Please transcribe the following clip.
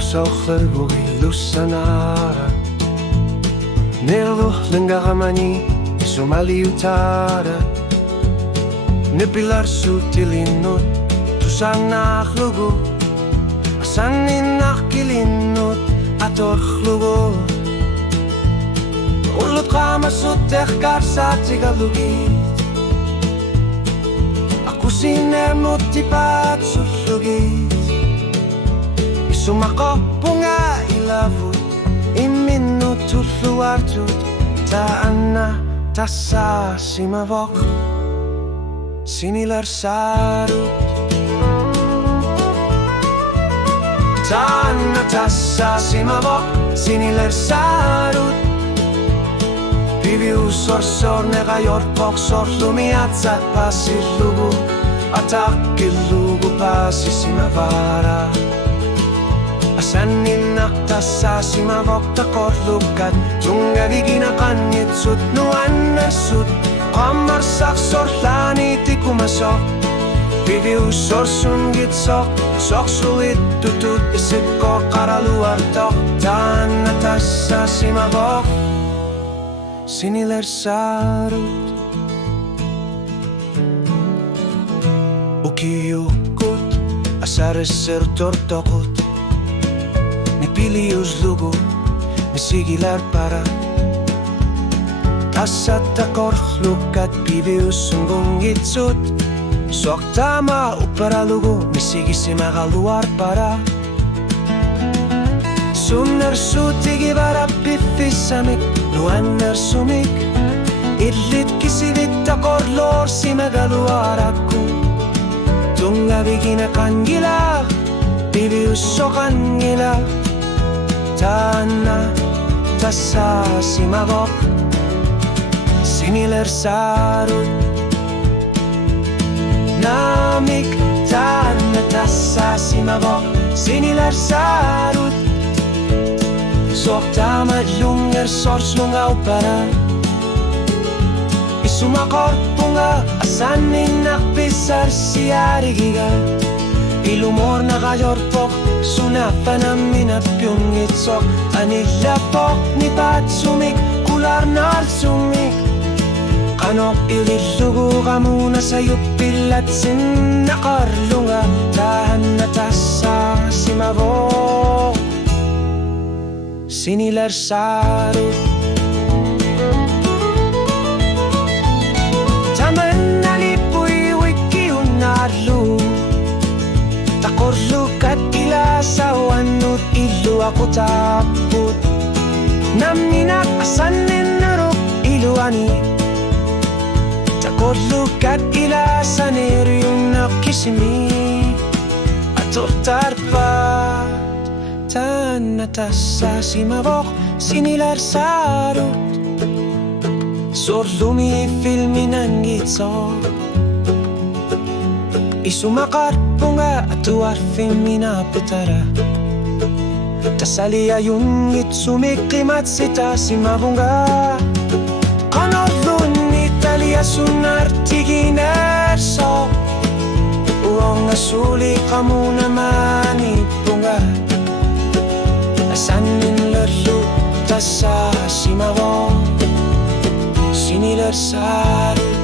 sochel bugi lusanara Nerlo lengaramani Somali utara Nipilar sutilinot Tusang naklugo Asanin nakilinot Atorklugo Ulot kamasot tekar sa tigalugit Ako sinemot tipat suslugit Isumako nga ilavut Iminut tutluartut Taana tassa simavok Sinilar sarut Taana tassa simavok Sinilar sarut Piviu sorsor nega jorpok Sorlumiatsat passillugu Atakillugu pasisimavara Asanin tassa simavok takorlukat Tungavigina kanjitsut nuannasut Kammarsak sorlani tikumasok Piviu sorsun gitsok Soksuit tutut isikko karaluartok Taana tassa simavok Siniler sarut Ukiukut asareser tortokut Nipilius lugu Nisigilar para Tasata korlukat Pivius ungungitsut Soktama uparalugu Nisigisima luar para Sumner sutigi vara piffisamik Nuanner sumik Illit kisivita korlor simagaluaraku Tungavigina kangila Pivius sokangila Taana tassa simavok Siniler sarut Namik taana tassa simavok Siniler sarut Soktama lunger sorslungau para Isumakorpunga asanin nakpisar siarigiga Ilumor na kayorpok Sunapanamina pyungitsok Anilapok ni patsumik Kular narsumik Kanok ilillugu kamuna sayup pilatsin nakarlunga Tahan na tassa simavok Siniler sarut Taman nalipuy wiki unarlu Takorlukat ila sa wanut ilu ako taput Naminak asanin narok iluani Takorlukat ila sa neryong nakisimi Ator tarpat Taana tassa simavok Siniler sarut Sorlumi filminan gitsok Isumakarpunga atuar filmina petara Tasalia yung gitsumikimat sita simavunga Kanodlun Italia sunar tiginerso Uong asuli kamu naman ipunga Asanin lalu tassa simavok Siniler sarut